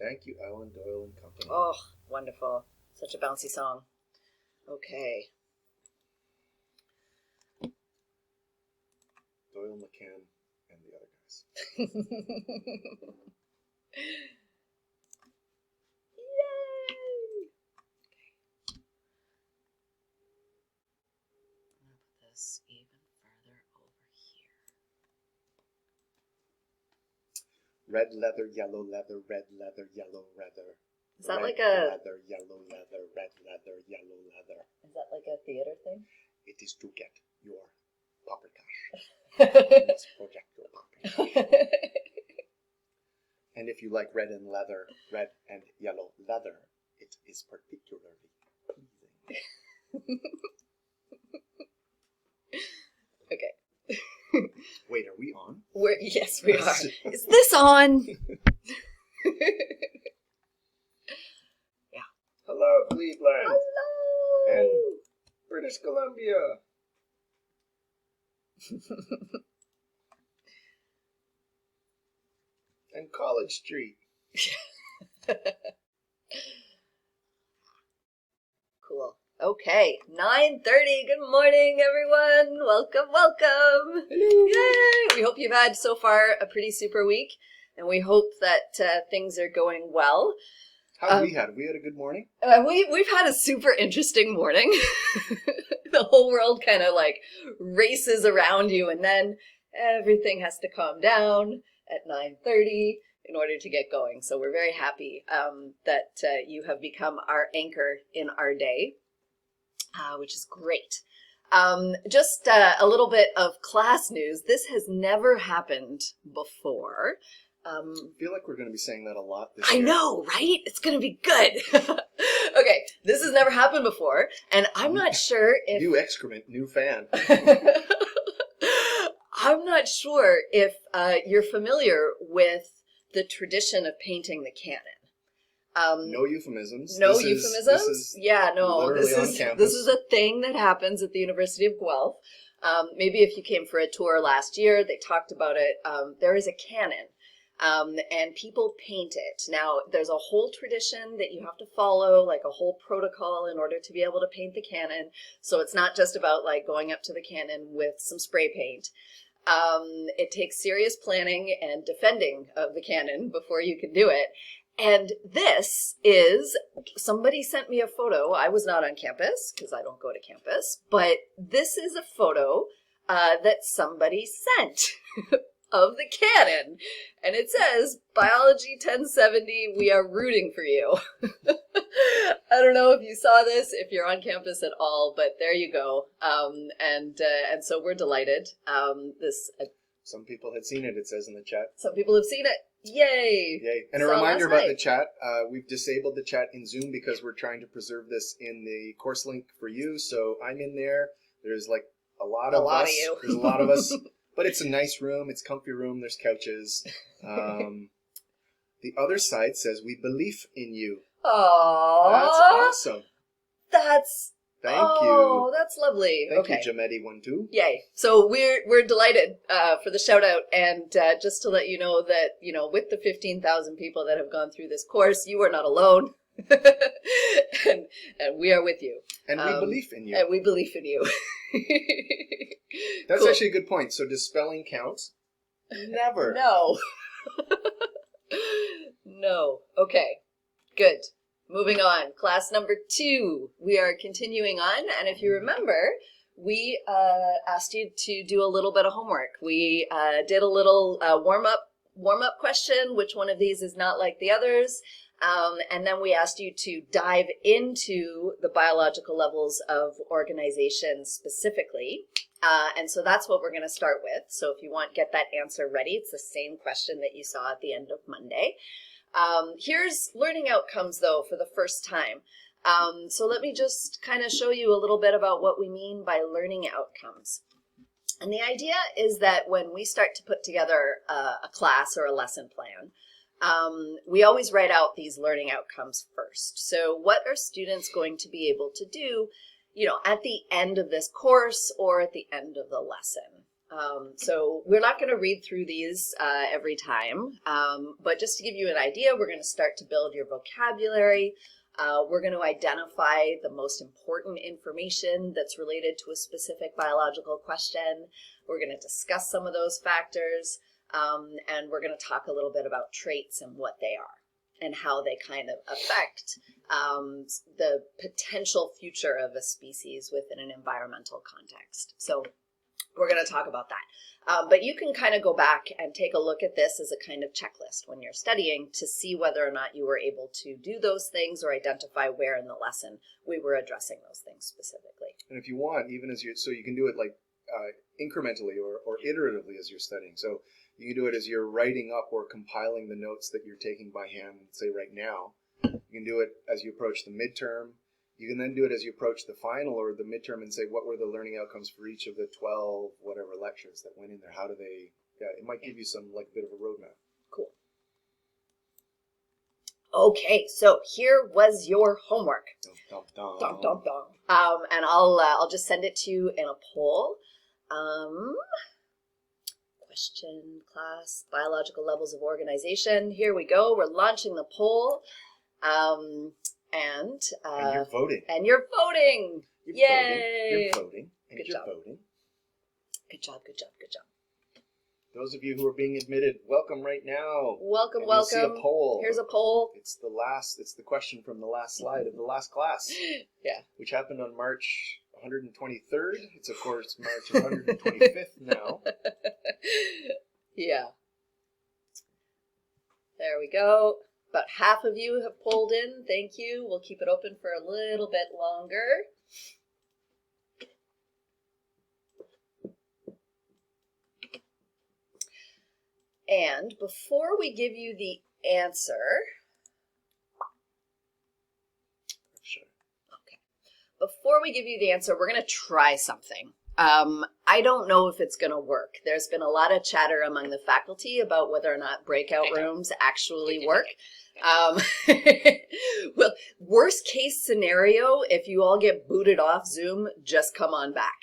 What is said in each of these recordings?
Thank you, Ellen Doyle and Company. Oh, wonderful. Such a bouncy song. Okay. Doyle, McCann, and the other guys. Yay! I'm going to put this even further over here. Red leather, yellow leather, red leather, yellow leather. Is that red like a... leather, yellow leather, red leather, yellow leather. Is that like a theater thing? It is to get your paprikash. You must project your paprikash. And if you like red and yellow leather, it is particularly pleasing. Okay. Wait, are we on? Yes, we are. Is this on? Yeah. Hello, Cleveland. Hello. And British Columbia. And College Street. Cool. Okay, 9:30. Good morning, everyone. Welcome, welcome. Hello. Yay! We hope you've had so far a pretty super week, and we hope that things are going well. How we had? We had a good morning. We've had a super interesting morning. The whole world kind of like races around you, and then everything has to calm down at 9:30 in order to get going. So we're very happy that you have become our anchor in our day, which is great. Just a little bit of class news. This has never happened before. I feel like we're going to be saying that a lot this year. I know, right? It's going to be good. Okay, this has never happened before, and I'm not sure if... New excrement, new fan. I'm not sure if you're familiar with the tradition of painting the cannon. No euphemisms. No this euphemisms? Is yeah, no. This is a thing that happens at the University of Guelph. Maybe if you came for a tour last year, they talked about it. There is a cannon. And people paint it. Now, there's a whole tradition that you have to follow, like a whole protocol in order to be able to paint the cannon. So it's not just about like going up to the cannon with some spray paint. It takes serious planning and defending of the cannon before you can do it. And this is, somebody sent me a photo. I was not on campus because I don't go to campus, but this is a photo that somebody sent of the cannon. And it says, Biology 1070, we are rooting for you. I don't know if you saw this, if you're on campus at all, but there you go. And so we're delighted. Some people had seen it, it says in the chat. Some people have seen it. Yay! Yay. And a reminder about the chat, we've disabled the chat in Zoom because we're trying to preserve this in the course link for you. So I'm in there. There's like a lot of us. You. There's a lot of us. But it's a nice room. It's a comfy room. There's couches. The other side says, we believe in you. Aww. That's awesome. Thank you. Oh, that's lovely. Thank you, Jamedi12. Yay. So we're delighted for the shout out, and just to let you know that, you know, with the 15,000 people that have gone through this course, you are not alone. and we are with you. And we believe in you. And we believe in you. That's cool. actually a good point. So does spelling count? Never. No. No. Okay. Good. Moving on. Class number 2. We are continuing on. And if you remember, we asked you to do a little bit of homework. We did a little warm-up question. Which one of these is not like the others? And then we asked you to dive into the biological levels of organization specifically. And so that's what we're going to start with. So if you want, get that answer ready. It's the same question that you saw at the end of Monday. Here's learning outcomes, though, for the first time. So let me just kind of show you a little bit about what we mean by learning outcomes. And the idea is that when we start to put together a class or a lesson plan, we always write out these learning outcomes first. So what are students going to be able to do, you know, at the end of this course or at the end of the lesson? So we're not going to read through these every time, but just to give you an idea, we're going to start to build your vocabulary. We're going to identify the most important information that's related to a specific biological question. We're going to discuss some of those factors, and we're going to talk a little bit about traits and what they are and how they kind of affect the potential future of a species within an environmental context. So we're going to talk about that. But you can kind of go back and take a look at this as a kind of checklist when you're studying to see whether or not you were able to do those things or identify where in the lesson we were addressing those things specifically. And if you want, even as so you can do it like incrementally or iteratively as you're studying. So you can do it as you're writing up or compiling the notes that you're taking by hand, say right now. You can do it as you approach the midterm. You can then do it as you approach the final or the midterm and say, what were the learning outcomes for each of the 12 whatever lectures that went in there? How do they, it might give you some like bit of a roadmap. Cool. Okay, so here was your homework. Dum, dum, Dum, dum. dum, dum. And I'll just send it to you in a poll. Question, class, biological levels of organization. Here we go. We're launching the poll. And you're voting. And you're voting. Yay! You're voting. And Good you're job. voting. Good job, good job, good job. Those of you who are being admitted, welcome right now. Welcome, And you'll welcome. see a poll. Here's a poll. It's the question from the last slide of the last class. Yeah. Which happened on March 123rd. It's of course March 125th now. Yeah. There we go. About half of you have polled in. Thank you. We'll keep it open for a little bit longer. And before we give you the answer, Sure. okay. Before we give you the answer, we're going to try something. I don't know if it's going to work. There's been a lot of chatter among the faculty about whether or not breakout rooms actually work. Well, worst case scenario, if you all get booted off Zoom, just come on back.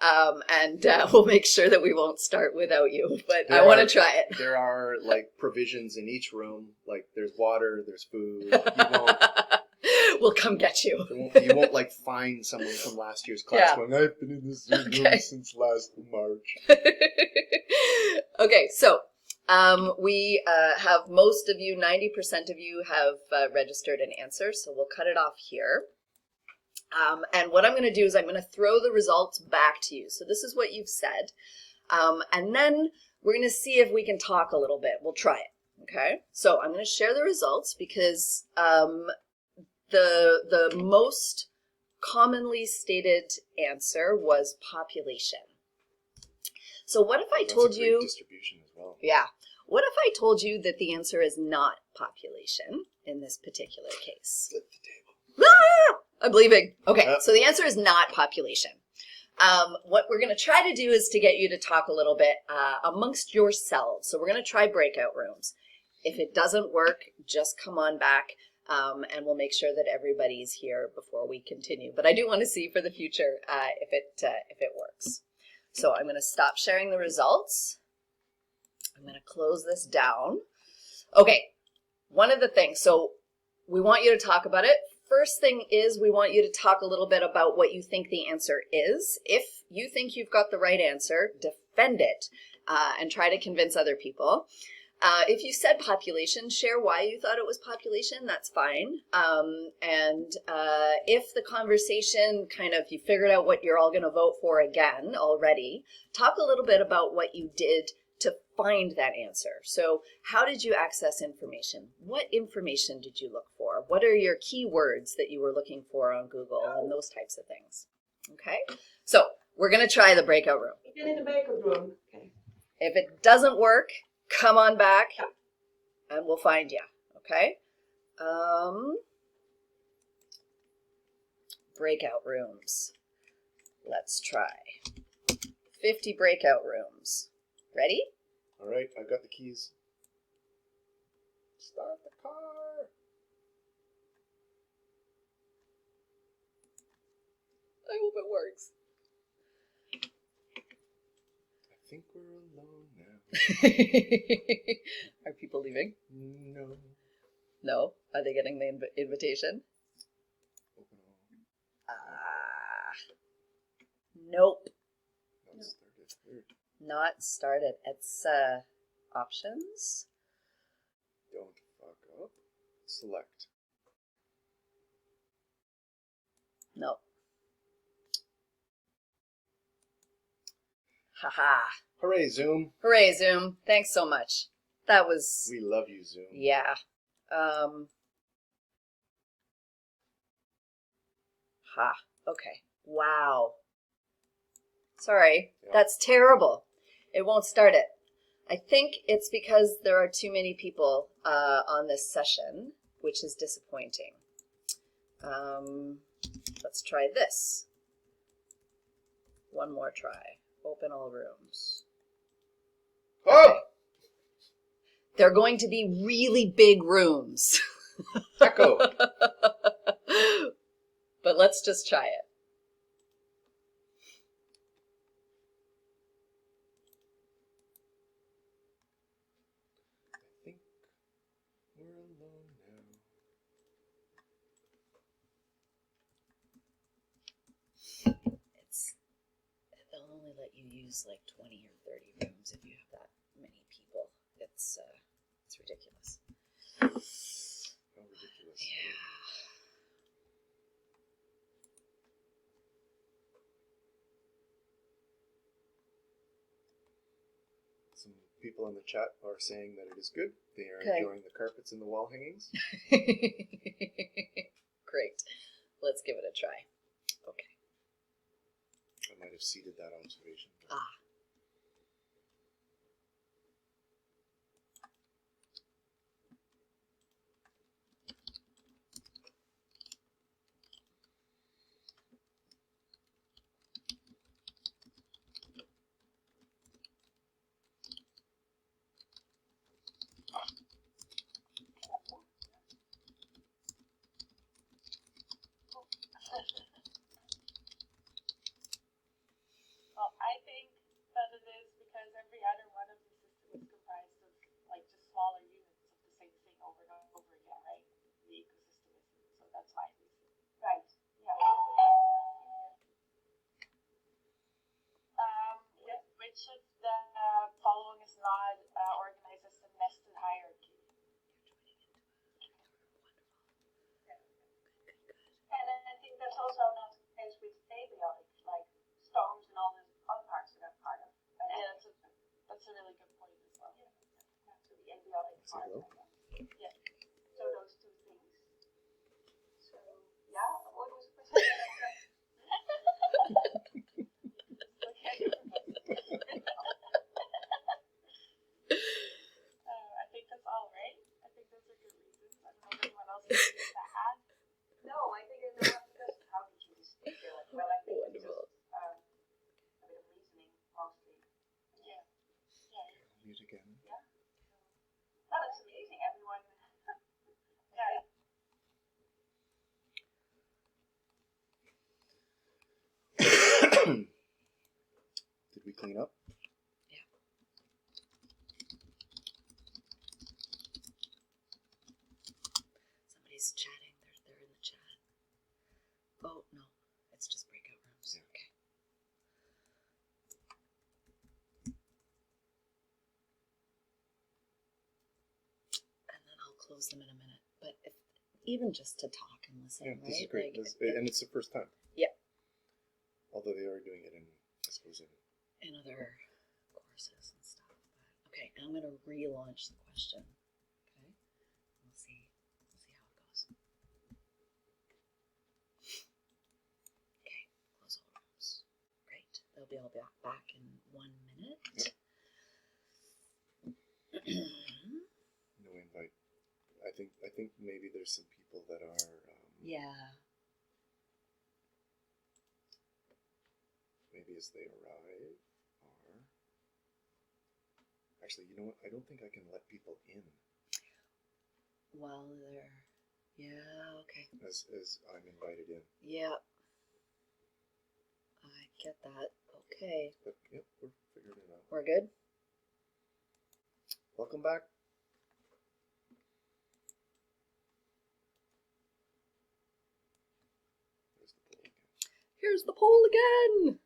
And we'll make sure that we won't start without you, but I want to try it. There are like provisions in each room, like there's water, there's food. You won't, we'll come get you. you won't like find someone from last year's class Yeah. going, I've been in this Zoom room since last March. Okay, so we have most of you, 90% of you have registered an answer, so we'll cut it off here. And what I'm going to do is I'm going to throw the results back to you. So this is what you've said. And then we're going to see if we can talk a little bit. We'll try it. Okay. So I'm going to share the results because the most commonly stated answer was population. So what if I told you... That's a great distribution as well. Yeah. What if I told you that the answer is not population in this particular case? Flip the table. Ah! I'm leaving. Okay, so the answer is not population. What we're going to try to do is to get you to talk a little bit amongst yourselves. So we're going to try breakout rooms. If it doesn't work, just come on back and we'll make sure that everybody's here before we continue. But I do want to see for the future if it works. So I'm going to stop sharing the results. I'm going to close this down. Okay, one of the things, so we want you to talk about it. First thing is we want you to talk a little bit about what you think the answer is. If you think you've got the right answer, defend it and try to convince other people. If you said population, share why you thought it was population. That's fine. And if the conversation kind of, you figured out what you're all going to vote for again already, talk a little bit about what you did to find that answer. So how did you access information? What information did you look for? What are your keywords that you were looking for on Google and those types of things? Okay, so we're going to try the breakout room. You're in the breakout room. Okay. If it doesn't work, come on back and we'll find you. Okay. Breakout rooms. Let's try. 50 breakout rooms. Ready? All right, I've got the keys. Start the car. I hope it works. I think we're alone now. Are people leaving? No. No. Are they getting the invitation? Open all. Nope. Not started. Weird. Not started. It's options. Don't fuck up. Select. No. Haha. Hooray, Zoom. Hooray, Zoom. Thanks so much. That was... We love you, Zoom. Yeah. Okay. Wow. Sorry. Yeah. That's terrible. It won't start it. I think it's because there are too many people on this session, which is disappointing. Let's try this. One more try. Open all rooms. Oh! Okay. They're going to be really big rooms. Echo. But let's just try it. I think we're alone now. They'll only let you use like 20 or 30 rooms if you have that many people. It's ridiculous. How ridiculous. Yeah. Some people in the chat are saying that it is good. They are Okay. enjoying the carpets and the wall hangings. Great. Let's give it a try. Okay. I might have seeded that observation. Well, I think that it is because every other one of the system is comprised of like just smaller units of the same thing over and over again, right? The ecosystem is, so that's my reason. Right. Yeah. Which of the following is not organized as a nested hierarchy? And I think that's also not the case with abiotic, like stones and all the other parts that are part of. Yeah, that's a really good point as well. Yeah. So the abiotic part. Yeah. So those two things. So yeah, what was the question? I think that's all right. I think those are good reasons. I don't know if anyone else has anything to add. No, I think it's not just how did you feel it. Well, I think it's just a bit of reasoning mostly. Yeah. Yeah. Mute again. Yeah. Well, it's amazing, everyone. Yeah. Did we clean up? Yeah. Somebody's chatting. They're in the chat. Oh, no. It's just breakout rooms. Yeah. Okay. And then I'll close them in a minute. But even just to talk and listen, Yeah, right? this is great. Like, And it's the first time. Yeah. Although they are doing it in, I suppose, in other courses and stuff. But, okay, and I'm going to relaunch the question. Okay, we'll see how it goes. Okay, close all rooms. Great, they'll be all back in 1 minute. no invite. I think maybe there's some people that are. Yeah. Maybe as they arrive are. Actually, you know what? I don't think I can let people in. While they're. Yeah. Okay. As I'm invited in. Yeah. I get that. Okay. But yep, we're Figured it out. We're good? Welcome back. Here's the poll again.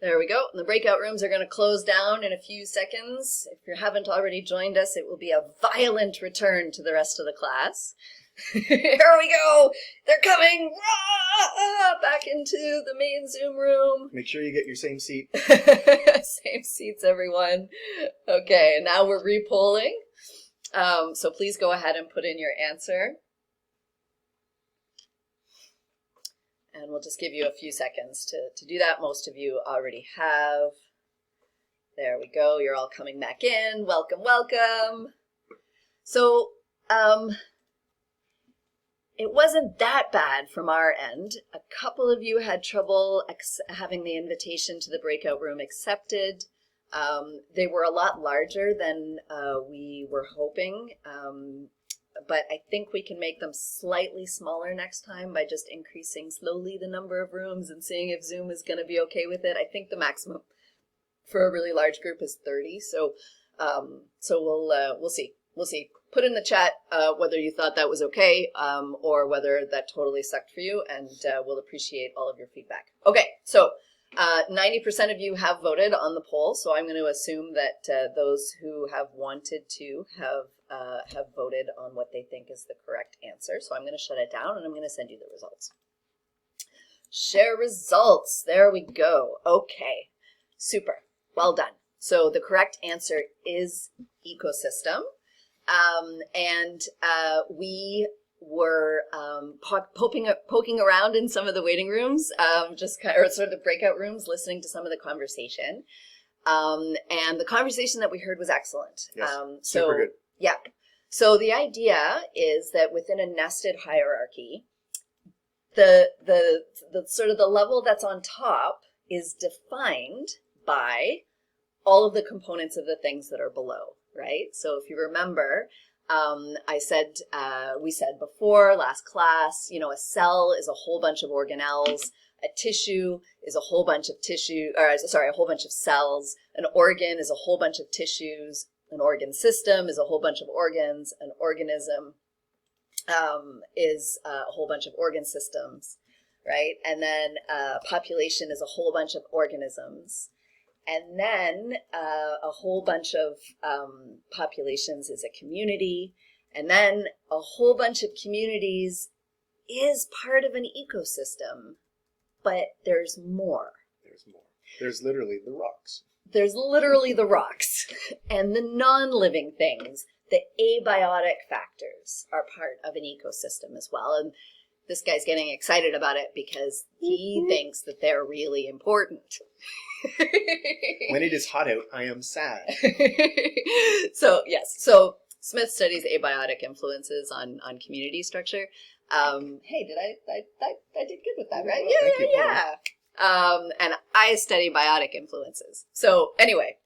There we go. And the breakout rooms are going to close down in a few seconds. If you haven't already joined us, it will be a violent return to the rest of the class. Here we go. They're coming. Back into the main Zoom room. Make sure you get your same seat. Same seats, everyone. Okay, now we're re-polling. So please go ahead and put in your answer. And we'll just give you a few seconds to do that. Most of you already have. There we go. You're all coming back in. Welcome, welcome. So it wasn't that bad from our end. A couple of you had trouble having the invitation to the breakout room accepted. They were a lot larger than we were hoping. But I think we can make them slightly smaller next time by just increasing slowly the number of rooms and seeing if Zoom is going to be okay with it. I think the maximum for a really large group is 30. So we'll see. We'll see. Put in the chat whether you thought that was okay or whether that totally sucked for you, and we'll appreciate all of your feedback. Okay, so 90% of you have voted on the poll, so I'm going to assume that those who have wanted to have voted on what they think is the correct answer. So I'm going to shut it down and I'm going to send you the results. Share results. There we go. Okay, super. Well done. So the correct answer is ecosystem. We were poking around in some of the waiting rooms, or sort of the breakout rooms, listening to some of the conversation. And the conversation that we heard was excellent. Yes, super good. Yeah. So the idea is that within a nested hierarchy, the sort of the level that's on top is defined by all of the components of the things that are below, right? So if you remember, we said before last class, you know, a cell is a whole bunch of organelles. A tissue is a whole bunch of a whole bunch of cells. An organ is a whole bunch of tissues. An organ system is a whole bunch of organs. An organism is a whole bunch of organ systems, right? And then population is a whole bunch of organisms. And then a whole bunch of populations is a community. And then a whole bunch of communities is part of an ecosystem. But there's more. There's more. There's literally the rocks. There's literally the rocks and the non-living things. The abiotic factors are part of an ecosystem as well. And this guy's getting excited about it because he thinks that they're really important. When it is hot out, I am sad. So, yes. So Smith studies abiotic influences on community structure. Hey, I did good with that, right? Yeah. And I study biotic influences. So anyway,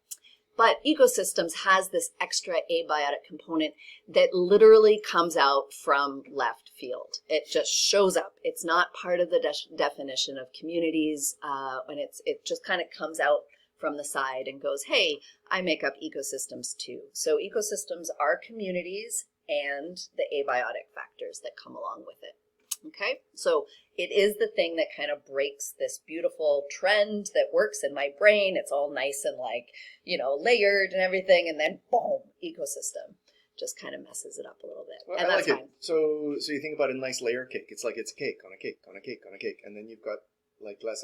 but ecosystems has this extra abiotic component that literally comes out from left field. It just shows up. It's not part of the definition of communities, and it just kind of comes out from the side and goes, hey, I make up ecosystems too. So ecosystems are communities and the abiotic factors that come along with it. Okay, so it is the thing that kind of breaks this beautiful trend that works in my brain. It's all nice and layered and everything, and then boom, ecosystem just kind of messes it up a little bit. Well, and that's fine. So you think about a nice layer cake. It's like it's a cake on a cake on a cake on a cake, and then you've got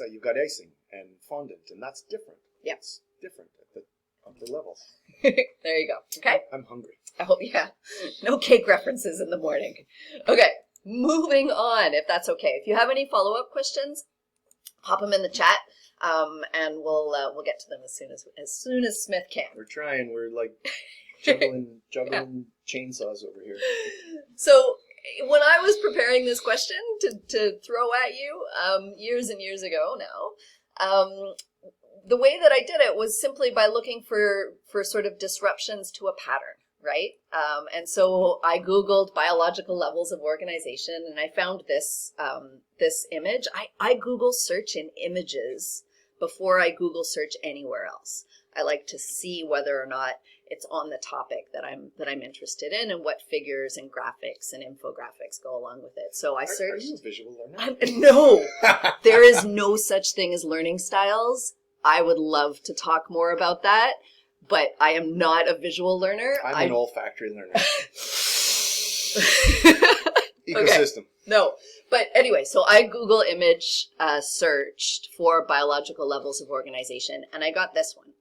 you've got icing and fondant, and that's different. Yeah, it's different at the level. There you go. Okay, I'm hungry. I hope no cake references in the morning. Okay. Moving on, if that's okay. If you have any follow-up questions, pop them in the chat, and we'll get to them as soon as Smith can. We're trying. We're like juggling chainsaws over here. So when I was preparing this question to throw at you years and years ago now, the way that I did it was simply by looking for sort of disruptions to a pattern. right? And so I Googled biological levels of organization, and I found this this image. I Google search in images before I Google search anywhere else. I like to see whether or not it's on the topic that I'm interested in, and what figures and graphics and infographics go along with it. So I searched. Are you a visual learner? No, there is no such thing as learning styles. I would love to talk more about that, but I am not a visual learner. I'm an olfactory learner. Okay. Ecosystem. No, but anyway, so I Google image searched for biological levels of organization, and I got this one.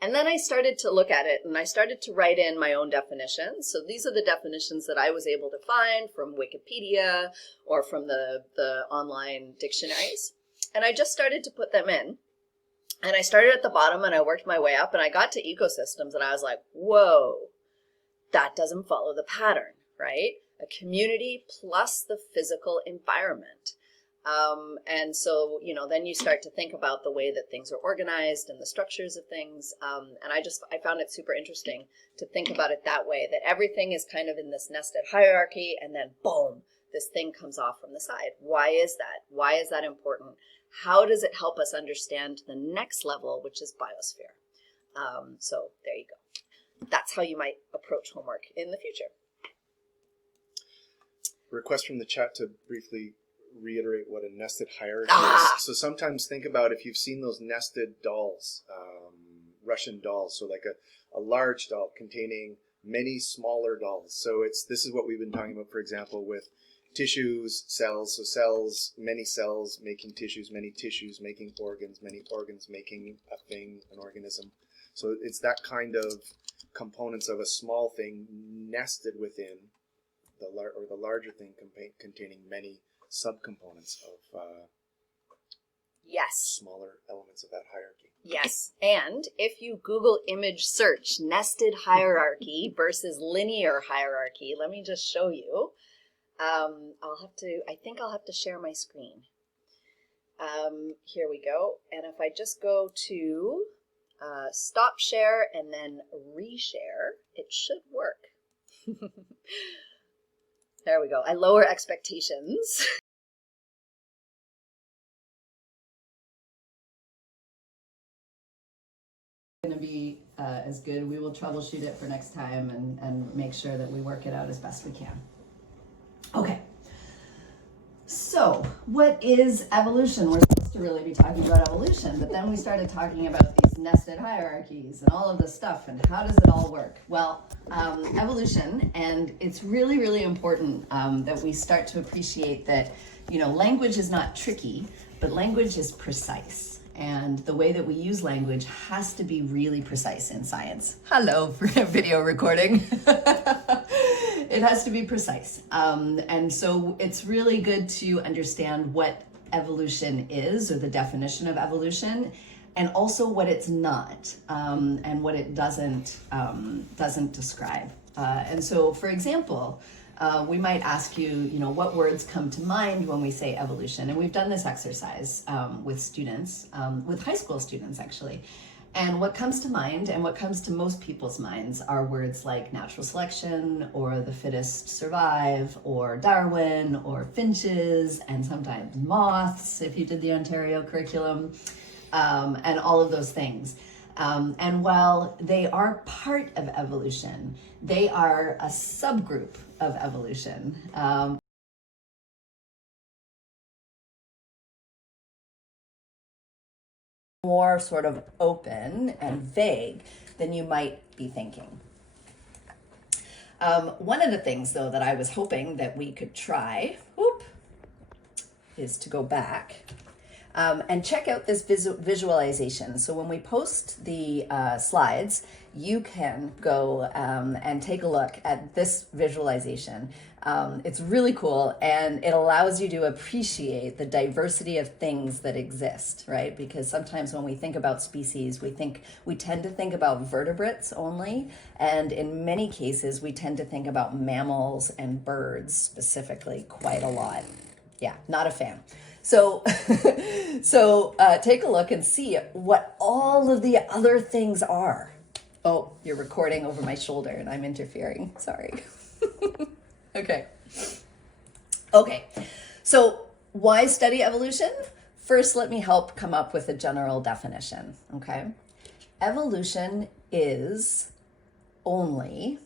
And then I started to look at it, and I started to write in my own definitions. So these are the definitions that I was able to find from Wikipedia or from the online dictionaries. And I just started to put them in. And I started at the bottom, and I worked my way up, and I got to ecosystems, and I was like, whoa, that doesn't follow the pattern, right? A community plus the physical environment. And so, you know, then you start to think about the way that things are organized and the structures of things. And I found it super interesting to think about it that way, that everything is kind of in this nested hierarchy, and then boom, this thing comes off from the side. Why is that? Why is that important? How does it help us understand the next level, which is biosphere? So there you go. That's how you might approach homework in the future. Request from the chat to briefly reiterate what a nested hierarchy is. So sometimes think about if you've seen those nested dolls, Russian dolls. So like a large doll containing many smaller dolls. So this is what we've been talking about, for example, with tissues, cells. So cells, many cells making tissues, many tissues making organs, many organs making a thing, an organism. So it's that kind of components of a small thing nested within the larger thing containing many subcomponents of Yes. smaller elements of that hierarchy. Yes. And if you Google image search nested hierarchy versus linear hierarchy, let me just show you. I think I'll have to share my screen. Here we go. And if I just go to stop share and then reshare, it should work. There we go. I lower expectations. Going to be as good. We will troubleshoot it for next time and make sure that we work it out as best we can. Okay. So what is evolution? We're supposed to really be talking about evolution, but then we started talking about these nested hierarchies and all of this stuff, and how does it all work? Well, evolution, and it's really, really important that we start to appreciate that, you know, language is not tricky, but language is precise. And the way that we use language has to be really precise in science. Hello, video recording. It has to be precise. And so it's really good to understand what evolution is, or the definition of evolution, and also what it's not, and what it doesn't describe. And so, for example, we might ask you, you know, what words come to mind when we say evolution? And we've done this exercise with students, with high school students actually. And what comes to mind, and what comes to most people's minds, are words like natural selection, or the fittest survive, or Darwin, or finches, and sometimes moths, if you did the Ontario curriculum, and all of those things. And while they are part of evolution, they are a subgroup of evolution. More sort of open and vague than you might be thinking. One of the things, though, that I was hoping that we could try, is to go back and check out this visualization. So when we post the slides, you can go and take a look at this visualization. It's really cool, and it allows you to appreciate the diversity of things that exist, right? Because sometimes when we think about species, we tend to think about vertebrates only, and in many cases, we tend to think about mammals and birds specifically quite a lot. Yeah, not a fan. So, take a look and see what all of the other things are. Oh, you're recording over my shoulder and I'm interfering. Sorry. Okay. Okay. So why study evolution? First, let me help come up with a general definition. Okay. Evolution is only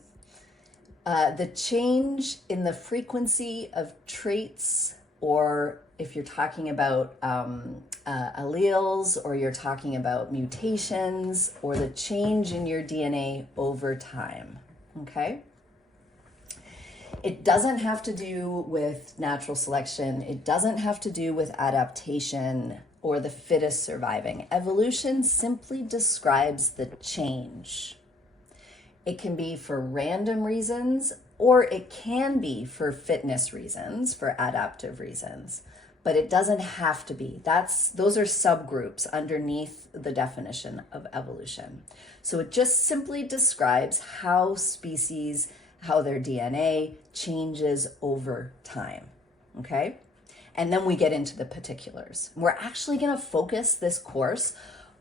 the change in the frequency of traits, or if you're talking about alleles, or you're talking about mutations, or the change in your DNA over time. Okay? It doesn't have to do with natural selection. It doesn't have to do with adaptation or the fittest surviving. Evolution simply describes the change. It can be for random reasons, or it can be for fitness reasons, for adaptive reasons, but it doesn't have to be. Those are subgroups underneath the definition of evolution. So it just simply describes how species, how their DNA changes over time, okay? And then we get into the particulars. We're actually gonna focus this course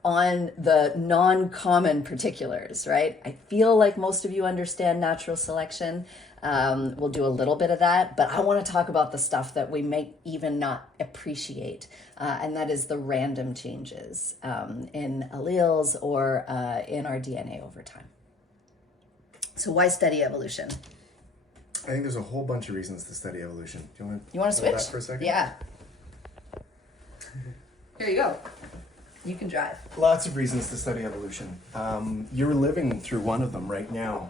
on the non-common particulars, right? I feel like most of you understand natural selection. We'll do a little bit of that, but I want to talk about the stuff that we may even not appreciate, and that is the random changes in alleles or in our DNA over time. So why study evolution? I think there's a whole bunch of reasons to study evolution. Do You want to switch? that for a second? Yeah. Here you go. You can drive. Lots of reasons to study evolution. You're living through one of them right now.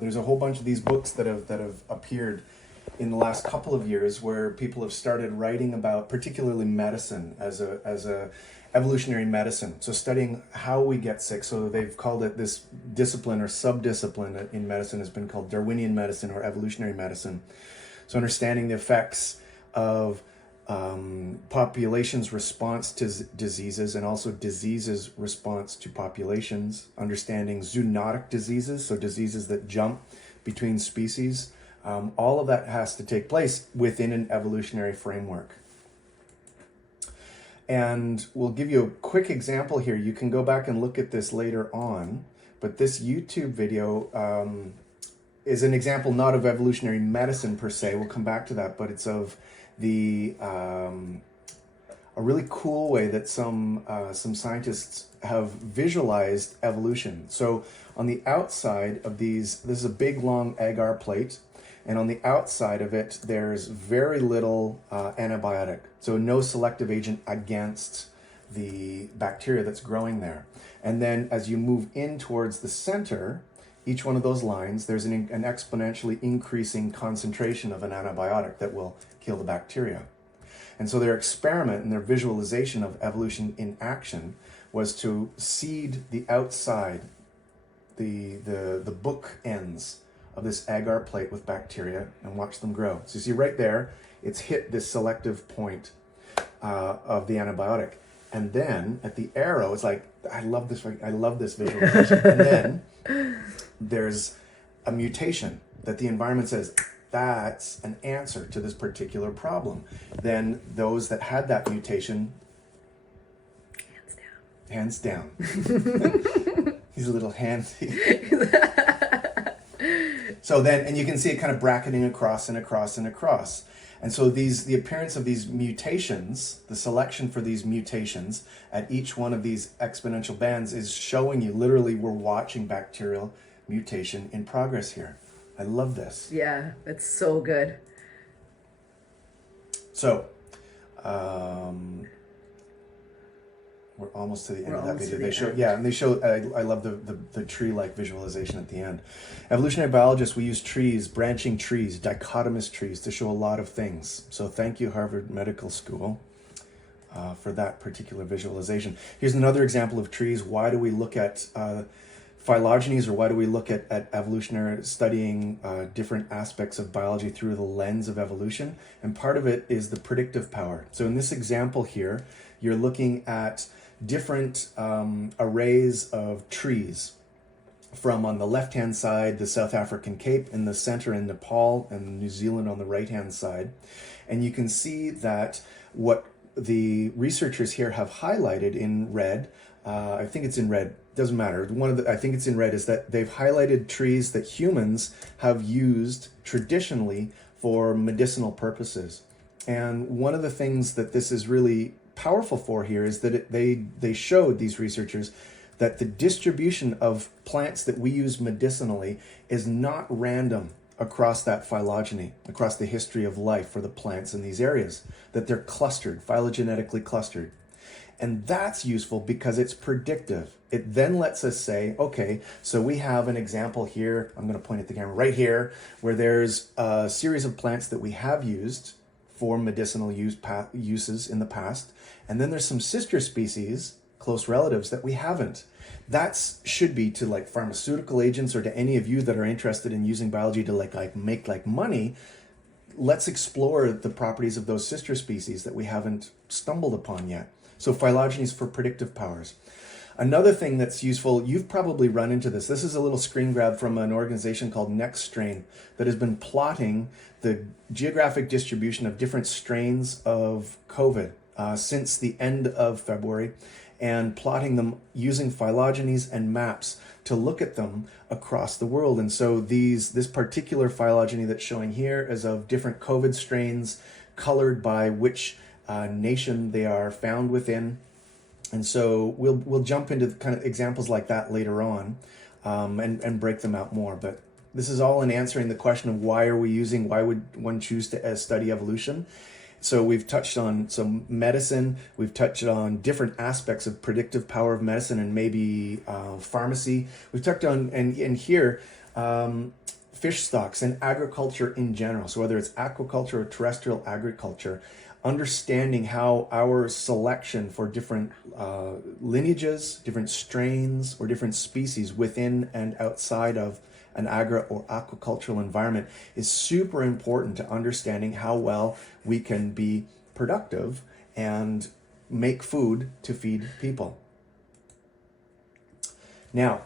There's a whole bunch of these books that have appeared in the last couple of years where people have started writing about particularly medicine as a evolutionary medicine. So studying how we get sick. So they've called it, this discipline or sub-discipline in medicine has been called Darwinian medicine or evolutionary medicine. So understanding the effects of populations' response to diseases and also diseases' response to populations, understanding zoonotic diseases, so diseases that jump between species. All of that has to take place within an evolutionary framework. And we'll give you a quick example here. You can go back and look at this later on, but this YouTube video is an example not of evolutionary medicine per se, we'll come back to that, but it's of the a really cool way that some scientists have visualized evolution. So on the outside of these, this is a big long agar plate, and on the outside of it there's very little antibiotic, so no selective agent against the bacteria that's growing there. And then as you move in towards the center, each one of those lines, there's an exponentially increasing concentration of an antibiotic that will kill the bacteria. And so their experiment and their visualization of evolution in action was to seed the outside, the book ends of this agar plate with bacteria and watch them grow. So you see right there, it's hit this selective point of the antibiotic. And then at the arrow, it's like, I love this visualization. And then there's a mutation that the environment says, that's an answer to this particular problem. Then those that had that mutation, hands down. These little hands. So then, and you can see it kind of bracketing across and across and across. And so the appearance of these mutations, the selection for these mutations at each one of these exponential bands is showing you, literally, we're watching bacterial mutation in progress here. I love this. Yeah, it's so good. So, we're almost to the end of that video. They show, I love the tree-like visualization at the end. Evolutionary biologists, we use trees, branching trees, dichotomous trees to show a lot of things. So thank you, Harvard Medical School, for that particular visualization. Here's another example of trees. Why do we look at phylogenies, or why do we look at evolutionary, studying different aspects of biology through the lens of evolution? And part of it is the predictive power. So in this example here, you're looking at different arrays of trees, from on the left-hand side, the South African Cape, in the center in Nepal, and New Zealand on the right-hand side. And you can see that what the researchers here have highlighted in red I think it's in red. Doesn't matter. I think it's in red, is that they've highlighted trees that humans have used traditionally for medicinal purposes. And one of the things that this is really powerful for here is that they showed, these researchers, that the distribution of plants that we use medicinally is not random across that phylogeny, across the history of life for the plants in these areas, that they're clustered, phylogenetically clustered. And that's useful because it's predictive. It then lets us say, okay, so we have an example here, I'm going to point at the camera right here, where there's a series of plants that we have used for medicinal uses in the past. And then there's some sister species, close relatives, that we haven't. That should be to like pharmaceutical agents, or to any of you that are interested in using biology to make money. Let's explore the properties of those sister species that we haven't stumbled upon yet. So phylogenies for predictive powers. Another thing that's useful, you've probably run into this. This is a little screen grab from an organization called Next Strain that has been plotting the geographic distribution of different strains of COVID since the end of February, and plotting them using phylogenies and maps to look at them across the world. And so this particular phylogeny that's showing here is of different COVID strains, colored by which nation they are found within. And so we'll jump into kind of examples like that later on, and break them out more. But this is all in answering the question of why would one choose to study evolution? So we've touched on some medicine, we've touched on different aspects of predictive power of medicine, and maybe pharmacy. We've touched on, and here, fish stocks and agriculture in general. So whether it's aquaculture or terrestrial agriculture, understanding how our selection for different lineages, different strains, or different species within and outside of an agri or aquacultural environment is super important to understanding how well we can be productive and make food to feed people. Now,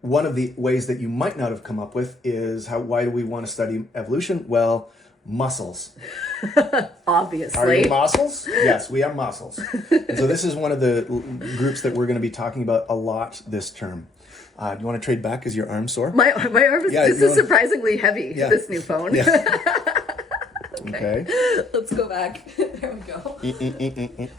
one of the ways that you might not have come up with is why do we want to study evolution? Well, muscles. Obviously. Are you mussels? Yes, we are mussels. And so this is one of the groups that we're going to be talking about a lot this term. Do you want to trade back? Is your arm sore? My arm is, this is surprisingly heavy, this new phone. Yeah. Okay. Let's go back. There we go.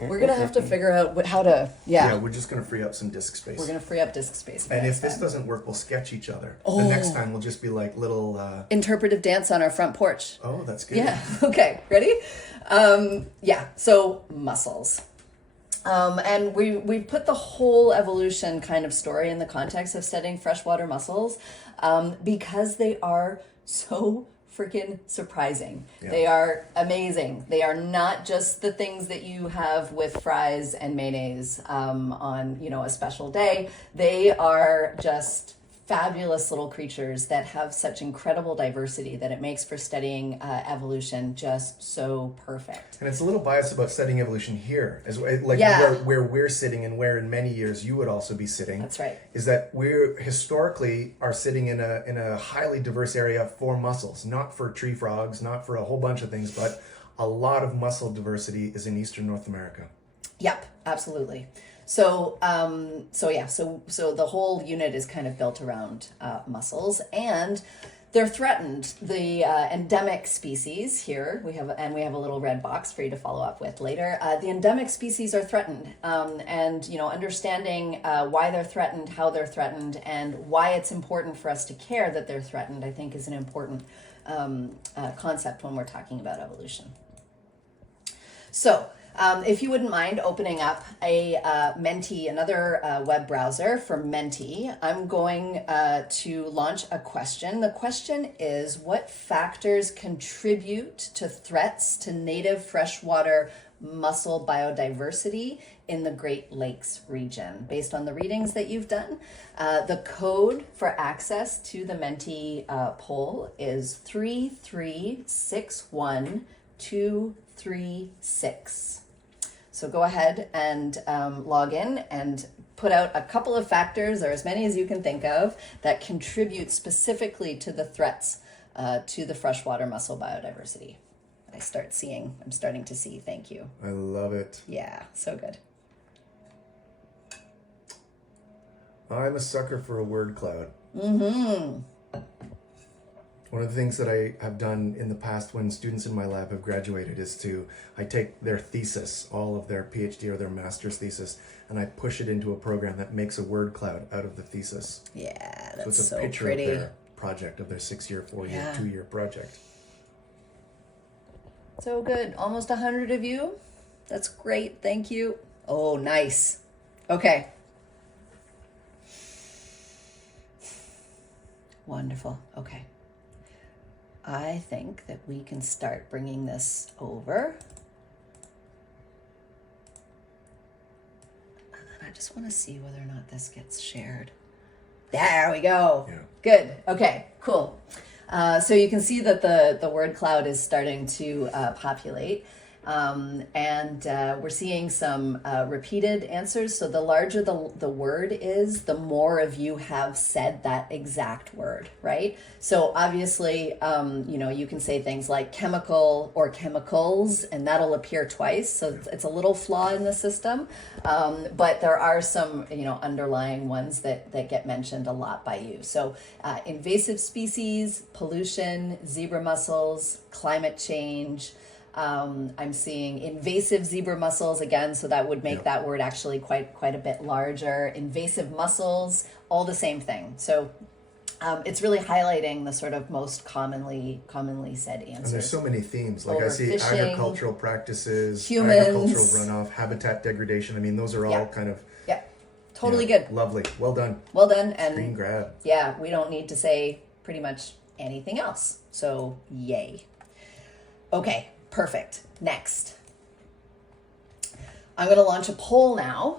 We're going to have to figure out how to, Yeah, we're just going to free up some disk space. We're going to free up disk space. And if this doesn't work, we'll sketch each other. The next time we'll just be like little... interpretive dance on our front porch. Oh, that's good. Yeah. Okay. Ready? So mussels. And we put the whole evolution kind of story in the context of studying freshwater mussels, because they are so freaking surprising. Yeah. They are amazing. They are not just the things that you have with fries and mayonnaise on a special day. They are just fabulous little creatures that have such incredible diversity that it makes for studying evolution just so perfect. And it's a little biased about studying evolution here, where we're sitting, and where in many years you would also be sitting. That's right. Is that we're historically are sitting in a highly diverse area for mussels, not for tree frogs, not for a whole bunch of things, but a lot of mussel diversity is in Eastern North America. Yep, absolutely. So the whole unit is kind of built around mussels, and they're threatened. The endemic species here, we have a little red box for you to follow up with later. The endemic species are threatened, and understanding why they're threatened, how they're threatened, and why it's important for us to care that they're threatened, I think is an important concept when we're talking about evolution. So, if you wouldn't mind opening up a Mentee, another web browser for Mentee, I'm going to launch a question. The question is, what factors contribute to threats to native freshwater mussel biodiversity in the Great Lakes region? Based on the readings that you've done, the code for access to the Mentee poll is 3361236. So go ahead and log in and put out a couple of factors, or as many as you can think of, that contribute specifically to the threats to the freshwater mussel biodiversity. I'm starting to see, thank you. I love it. Yeah, so good. I'm a sucker for a word cloud. Mm-hmm. One of the things that I have done in the past when students in my lab have graduated is I take their thesis, all of their PhD or their master's thesis, and I push it into a program that makes a word cloud out of the thesis. Yeah, that's So it's a so picture pretty. of their project, of their 6-year, 4-year, Yeah. 2-year project. So good. Almost 100 of you. That's great. Thank you. Oh, nice. Okay. Wonderful. Okay. I think that we can start bringing this over. And I just want to see whether or not this gets shared. There we go. Yeah. Good. Okay, cool. So you can see that the word cloud is starting to populate. And we're seeing some repeated answers. So the larger the word is, the more of you have said that exact word, right? So obviously, you can say things like chemical or chemicals, and that'll appear twice. So it's a little flaw in the system. But there are some, underlying ones that get mentioned a lot by you. So invasive species, pollution, zebra mussels, climate change. I'm seeing invasive zebra mussels again, so that would make that word actually quite a bit larger. Invasive mussels, all the same thing. So it's really highlighting the sort of most commonly said answers. And there's so many themes. Like I see Overfishing, agricultural practices, humans, agricultural runoff, habitat degradation. I mean, those are all kind of totally good. Lovely. Well done. Well done. And Screen grab. yeah, we don't need to say pretty much anything else. So yay. Okay. Perfect. Next. I'm going to launch a poll now.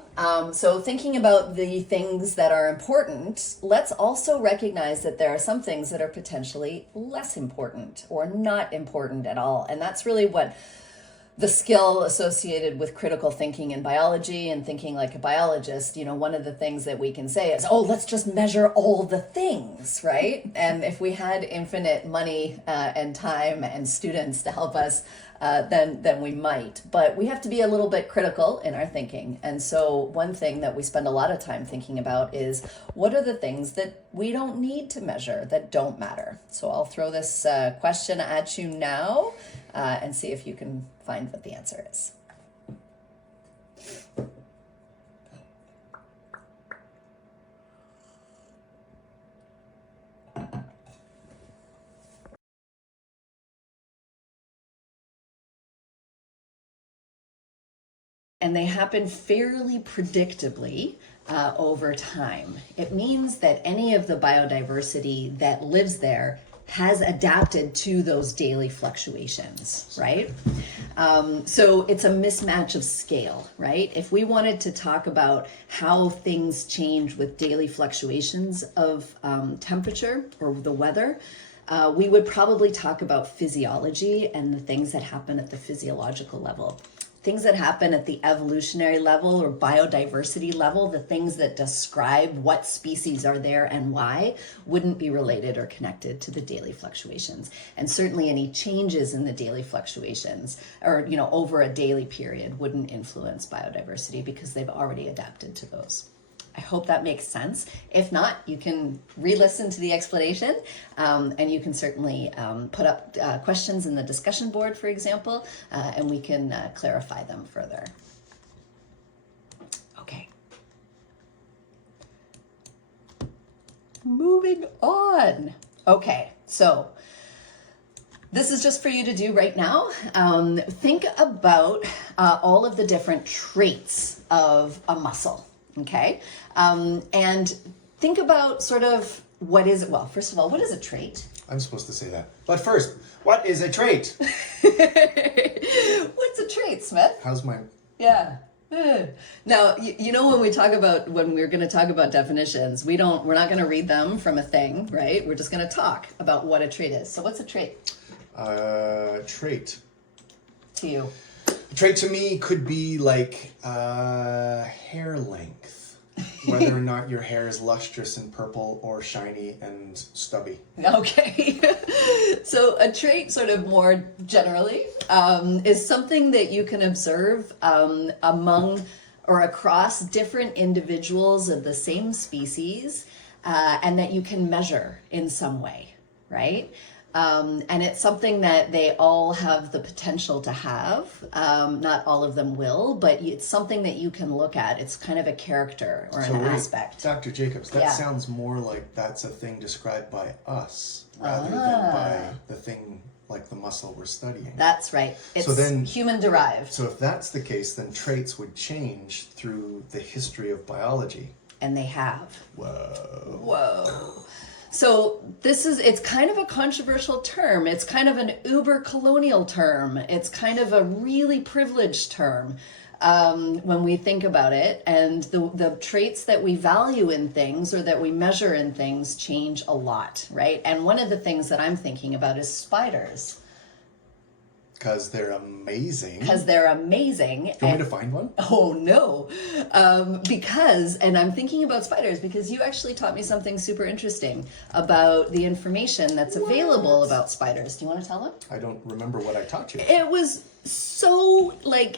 So thinking about the things that are important, let's also recognize that there are some things that are potentially less important or not important at all. And that's really what the skill associated with critical thinking in biology and thinking like a biologist, one of the things that we can say is, let's just measure all the things, right? And if we had infinite money and time and students to help us, then we might. But we have to be a little bit critical in our thinking. And so one thing that we spend a lot of time thinking about is, what are the things that we don't need to measure, that don't matter? So I'll throw this question at you now and see if you can find what the answer is. And they happen fairly predictably over time. It means that any of the biodiversity that lives there has adapted to those daily fluctuations, right? So it's a mismatch of scale, right? If we wanted to talk about how things change with daily fluctuations of temperature or the weather, we would probably talk about physiology and the things that happen at the physiological level. Things that happen at the evolutionary level or biodiversity level, the things that describe what species are there and why, wouldn't be related or connected to the daily fluctuations. And certainly any changes in the daily fluctuations or, over a daily period wouldn't influence biodiversity because they've already adapted to those. I hope that makes sense. If not, you can re-listen to the explanation, and you can certainly put up questions in the discussion board, for example, and we can clarify them further. Okay. Moving on. Okay, so this is just for you to do right now. Think about all of the different traits of a mussel. Okay, and think about sort of what is, well, first of all, what is a trait? I'm supposed to say that. But first, what is a trait? What's a trait, Smith? How's my... Yeah. Now, when we're going to talk about definitions, we're not going to read them from a thing, right? We're just going to talk about what a trait is. So what's a trait? Trait. To you. A trait to me could be like hair length, whether or not your hair is lustrous and purple or shiny and stubby. Okay. So a trait sort of more generally is something that you can observe among or across different individuals of the same species, and that you can measure in some way, right? And it's something that they all have the potential to have. Not all of them will, but it's something that you can look at. It's kind of a character or an aspect. Dr. Jacobs, that sounds more like that's a thing described by us rather than by the thing like the muscle we're studying. That's right. It's human derived. So if that's the case, then traits would change through the history of biology. And they have. Whoa. So it's kind of a controversial term. It's kind of an uber colonial term. It's kind of a really privileged term when we think about it. And the traits that we value in things or that we measure in things change a lot, right? And one of the things that I'm thinking about is spiders. Because they're amazing. Do you want me to find one? Oh, no. And I'm thinking about spiders because you actually taught me something super interesting about the information that's available about spiders. Do you want to tell them? I don't remember what I taught you. It was so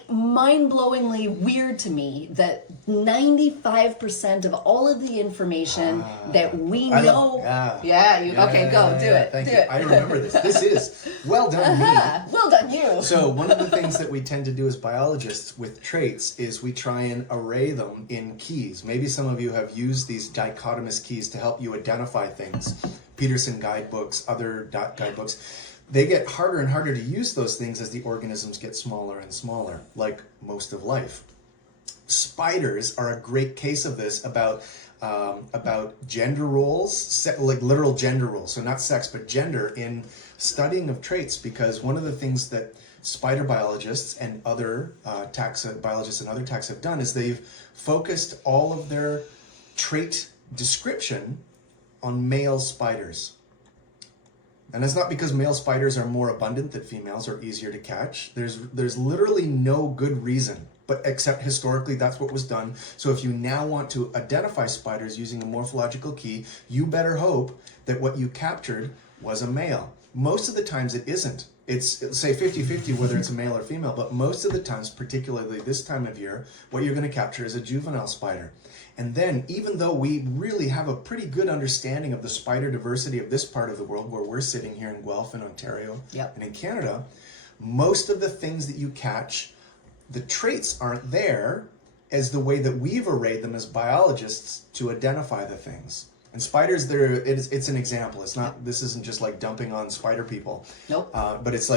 mind-blowingly weird to me that 95% of all of the information that we know. Okay, go do it. Thank you. I remember this. This is well done, me. Well done, you. So one of the things that we tend to do as biologists with traits is we try and array them in keys. Maybe some of you have used these dichotomous keys to help you identify things. Peterson guidebooks, other guidebooks. They get harder and harder to use those things as the organisms get smaller and smaller, like most of life. Spiders are a great case of this about gender roles, like literal gender roles. So not sex, but gender in studying of traits, because one of the things that spider biologists and other biologists and other taxa have done is they've focused all of their trait description on male spiders. And it's not because male spiders are more abundant than females or easier to catch. There's literally no good reason, but except historically that's what was done. So if you now want to identify spiders using a morphological key, you better hope that what you captured was a male. Most of the times it isn't. It's say 50-50 whether it's a male or female, but most of the times, particularly this time of year, what you're going to capture is a juvenile spider. And then, even though we really have a pretty good understanding of the spider diversity of this part of the world, where we're sitting here in Guelph in Ontario and in Canada, most of the things that you catch, the traits aren't there as the way that we've arrayed them as biologists to identify the things. And spiders, it's an example. It's not. This isn't just like dumping on spider people. Nope. But it's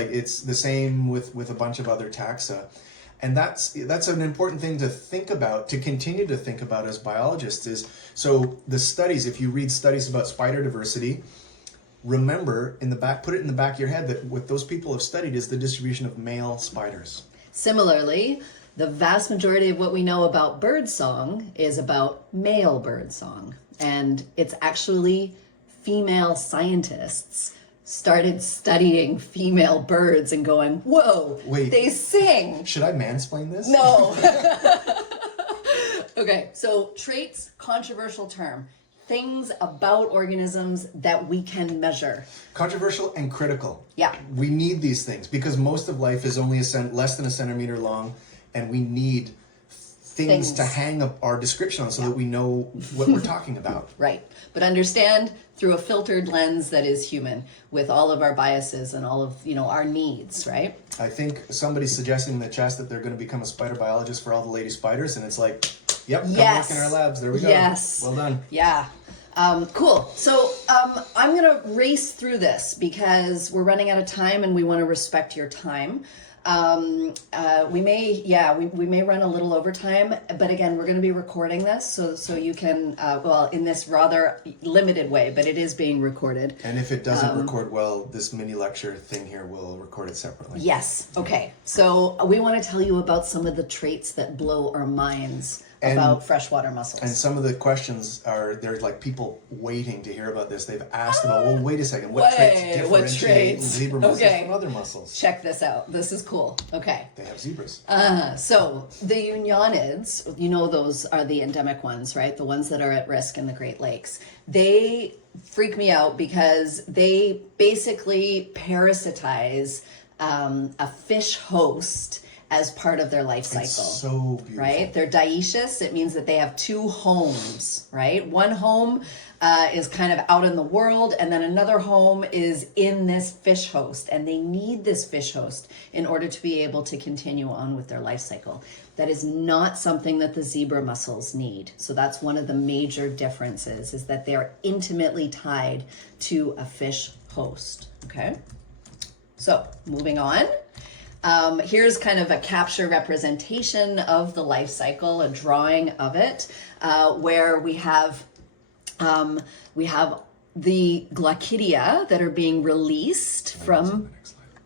the same with a bunch of other taxa. And that's an important thing to think about, to continue to think about as biologists is, so the studies, if you read studies about spider diversity, remember put it in the back of your head that what those people have studied is the distribution of male spiders. Similarly, the vast majority of what we know about birdsong is about male birdsong. And it's actually female scientists started studying female birds and going, whoa, wait, they sing. Should I mansplain this? No. Okay, so traits, controversial term. Things about organisms that we can measure. Controversial and critical. Yeah. We need these things because most of life is only less than a centimeter long, and we need things to hang up our description on so that we know what we're talking about. Right. But understand through a filtered lens that is human, with all of our biases and all of our needs, right? I think somebody's suggesting in the chat that they're going to become a spider biologist for all the lady spiders, and it's like, yep, come work in our labs. There we go. Yes. Well done. Yeah. Cool. So I'm going to race through this because we're running out of time and we want to respect your time. We may run a little overtime, but again, we're going to be recording this so you can, in this rather limited way, but it is being recorded. And if it doesn't record well, this mini lecture thing here will record it separately. Yes. Okay. So we want to tell you about some of the traits that blow our minds about freshwater mussels. And some of the questions there's like people waiting to hear about this. They've asked about, well, wait a second, what traits differentiate zebra mussels from other mussels? Check this out. This is cool. Okay. They have zebras. So the unionids, those are the endemic ones, right? The ones that are at risk in the Great Lakes. They freak me out because they basically parasitize a fish host as part of their life cycle. It's so beautiful. Right? They're dioecious. It means that they have two homes, right? One home is kind of out in the world, and then another home is in this fish host, and they need this fish host in order to be able to continue on with their life cycle. That is not something that the zebra mussels need. So that's one of the major differences, is that they're intimately tied to a fish host, okay? So moving on. Here's kind of a capture representation of the life cycle, a drawing of it, where we have the Glaucidia that are being released from,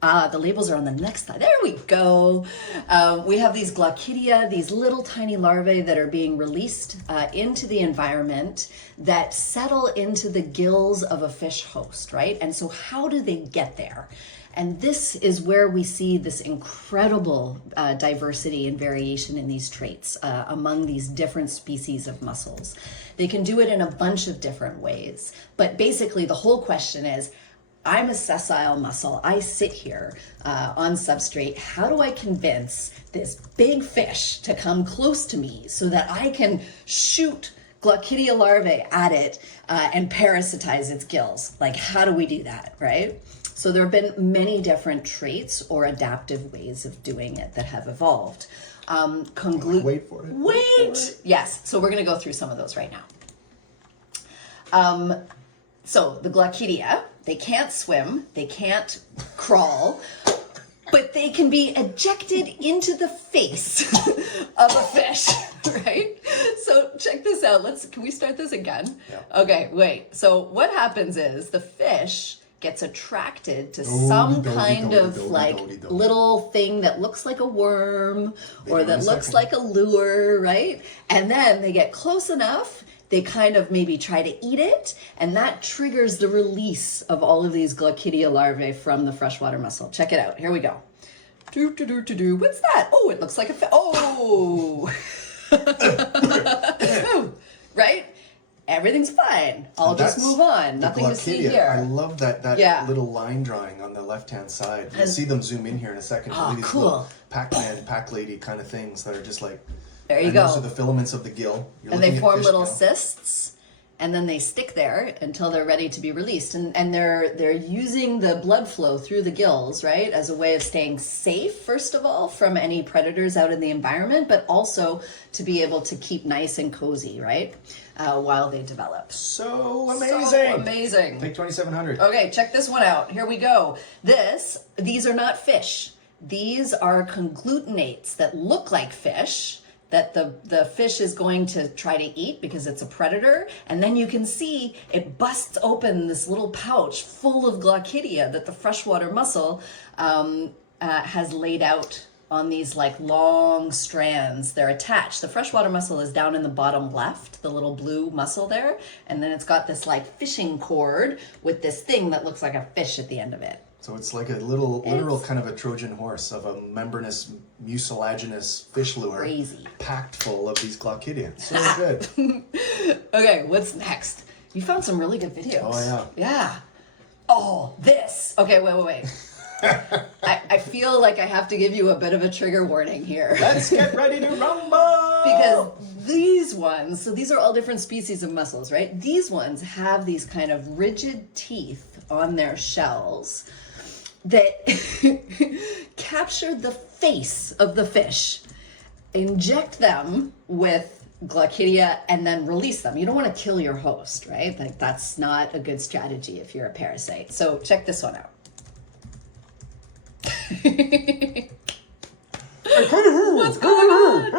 the labels are on the next slide. There we go. We have these Glaucidia, these little tiny larvae that are being released into the environment that settle into the gills of a fish host, right? And so how do they get there? And this is where we see this incredible diversity and variation in these traits among these different species of mussels. They can do it in a bunch of different ways, but basically the whole question is, I'm a sessile mussel. I sit here on substrate. How do I convince this big fish to come close to me so that I can shoot Glaucidia larvae at it and parasitize its gills? Like, how do we do that, right? So there have been many different traits or adaptive ways of doing it that have evolved. Wait for it. Wait! Yes, so we're gonna go through some of those right now. So the Glaucidia, they can't swim, they can't crawl, but they can be ejected into the face of a fish, right? So check this out. Can we start this again? Yeah. Okay, wait. So what happens is the fish gets attracted to some kind of little thing that looks like a worm or that looks like a lure, right? And then they get close enough, they kind of maybe try to eat it, and that triggers the release of all of these Glaucidia larvae from the freshwater mussel. Check it out. Here we go. What's that? Oh, it looks like a fish. Oh! Right? Everything's fine. I'll just move on. Nothing to see here. I love that little line drawing on the left-hand side. You'll see them zoom in here in a second. Oh, these cool. Pac-Man, Pac-Lady kind of things that are just like... There you go. Those are the filaments of the gill. And they form little cysts, and then they stick there until they're ready to be released. And they're using the blood flow through the gills, right, as a way of staying safe, first of all, from any predators out in the environment, but also to be able to keep nice and cozy, right, while they develop. So amazing. So amazing. Take 2700. Okay, check this one out. Here we go. These are not fish. These are conglutinates that look like fish, that the fish is going to try to eat because it's a predator. And then you can see it busts open this little pouch full of Glaucidia that the freshwater mussel has laid out on these like long strands. They're attached. The freshwater mussel is down in the bottom left, the little blue mussel there. And then it's got this like fishing cord with this thing that looks like a fish at the end of it. So it's like a literal kind of a Trojan horse of a membranous, mucilaginous fish lure. Crazy. Packed full of these Glaucidia. So good. Okay, what's next? You found some really good videos. Oh, yeah. Yeah. Oh, this. Okay, wait. I feel like I have to give you a bit of a trigger warning here. Let's get ready to rumble! Because these ones, so these are all different species of mussels, right? These ones have these kind of rigid teeth on their shells that capture the face of the fish, inject them with Glaucidia, and then release them. You don't want to kill your host, right? Like, that's not a good strategy if you're a parasite. So check this one out. What's going on?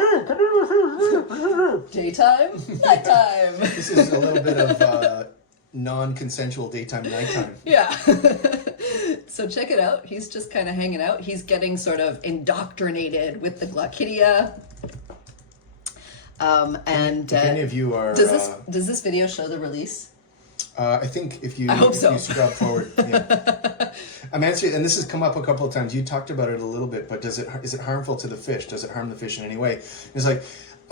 Daytime, nighttime. This is a little bit of non-consensual daytime, nighttime. Yeah. So check it out. He's just kind of hanging out. He's getting sort of indoctrinated with the Glaucidia. If any of you are... Does this video show the release? I think if you scrub forward, yeah. I'm answering, and this has come up a couple of times. You talked about it a little bit, but is it harmful to the fish? Does it harm the fish in any way? It's like,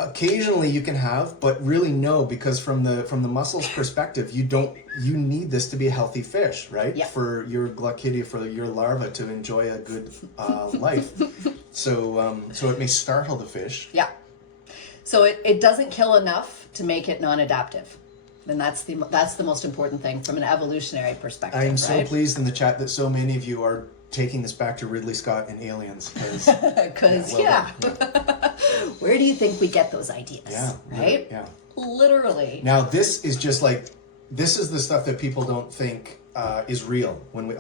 Occasionally you can have, but really no, because from the muscle's perspective, you need this to be a healthy fish, right? Yeah. For your Glaucidia, for your larva to enjoy a good life. So it may startle the fish. Yeah. So it doesn't kill enough to make it non-adaptive. And that's the most important thing from an evolutionary perspective. I'm so right? pleased in the chat that so many of you are taking this back to Ridley Scott and Aliens. Because where do you think we get those ideas? Yeah. Right? Yeah. Literally. Now this is just like, this is the stuff that people don't think is real when we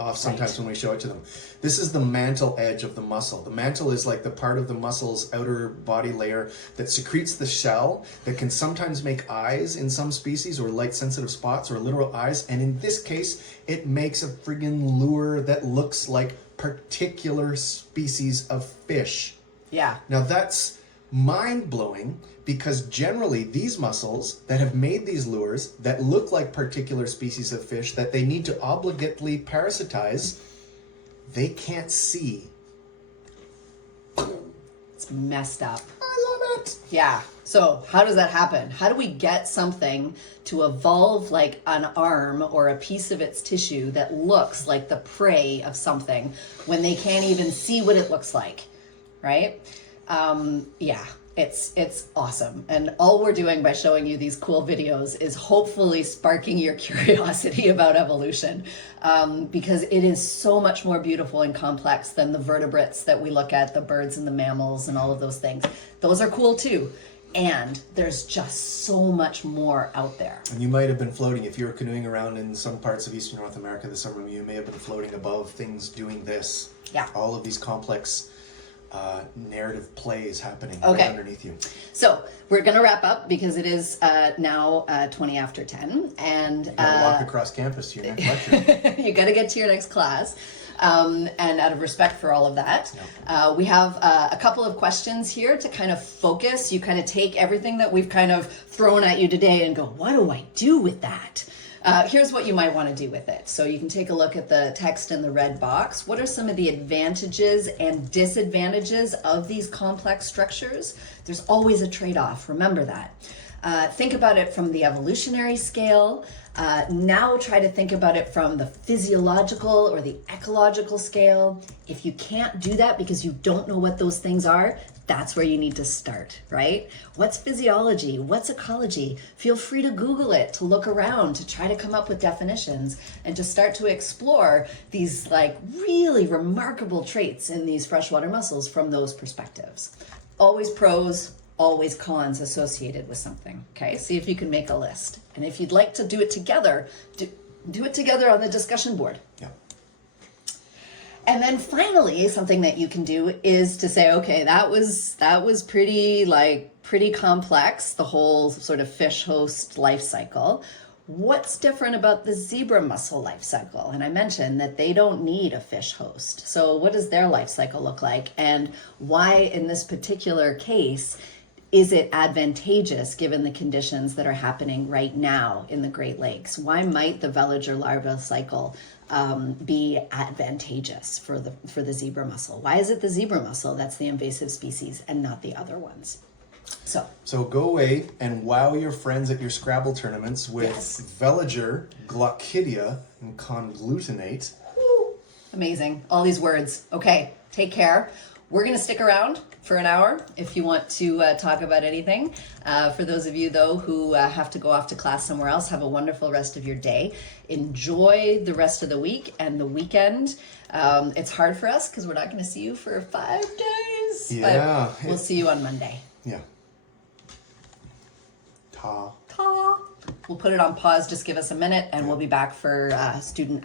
show it to them. This is the mantle edge of the muscle. The mantle is like the part of the muscle's outer body layer that secretes the shell that can sometimes make eyes in some species, or light sensitive spots, or literal eyes. And in this case, it makes a friggin' lure that looks like particular species of fish. Yeah. Now that's mind-blowing, because generally these muscles that have made these lures that look like particular species of fish that they need to obligately parasitize, they can't see. It's messed up. I love it. Yeah. So how does that happen? How do we get something to evolve like an arm or a piece of its tissue that looks like the prey of something when they can't even see what it looks like, right? Yeah, it's awesome. And all we're doing by showing you these cool videos is hopefully sparking your curiosity about evolution, because it is so much more beautiful and complex than the vertebrates that we look at, the birds and the mammals and all of those things. Those are cool too. And there's just so much more out there. And you might have been floating, if you were canoeing around in some parts of Eastern North America this summer, you may have been floating above things doing this. Yeah. All of these complex narrative plays happening Okay. right underneath you. So we're going to wrap up because it is now 20 after 10. And You gotta walk across campus to your next lecture. you got to get to your next class. And out of respect for all of that, we have a couple of questions here to kind of focus. You kind of take everything that we've kind of thrown at you today and go, what do I do with that? Here's what you might want to do with it. So you can take a look at the text in the red box. What are some of the advantages and disadvantages of these complex structures? There's always a trade-off. Remember that. Think about it from the evolutionary scale. Now try to think about it from the physiological or the ecological scale. If you can't do that because you don't know what those things are, that's where you need to start, right? What's physiology? What's ecology? Feel free to Google it, to look around, to try to come up with definitions, and to start to explore these like really remarkable traits in these freshwater mussels from those perspectives. Always pros, always cons associated with something, okay? See if you can make a list. And if you'd like to do it together, do it together on the discussion board. Yeah. And then finally, something that you can do is to say, okay, that was pretty complex, the whole sort of fish host life cycle. What's different about the zebra mussel life cycle? And I mentioned that they don't need a fish host. So what does their life cycle look like? And why in this particular case is it advantageous given the conditions that are happening right now in the Great Lakes? Why might the veliger larva cycle be advantageous for the zebra mussel? Why is it the zebra mussel that's the invasive species and not the other ones? So go away and wow your friends at your Scrabble tournaments with veliger, Glaucidia, and conglutinate. Amazing. All these words. Okay, take care. We're going to stick around for an hour if you want to talk about anything. For those of you, though, who have to go off to class somewhere else, have a wonderful rest of your day. Enjoy the rest of the week and the weekend. It's hard for us because we're not going to see you for 5 days. Yeah. But we'll see you on Monday. Yeah. Ta. Ta. We'll put it on pause. Just give us a minute and we'll be back for student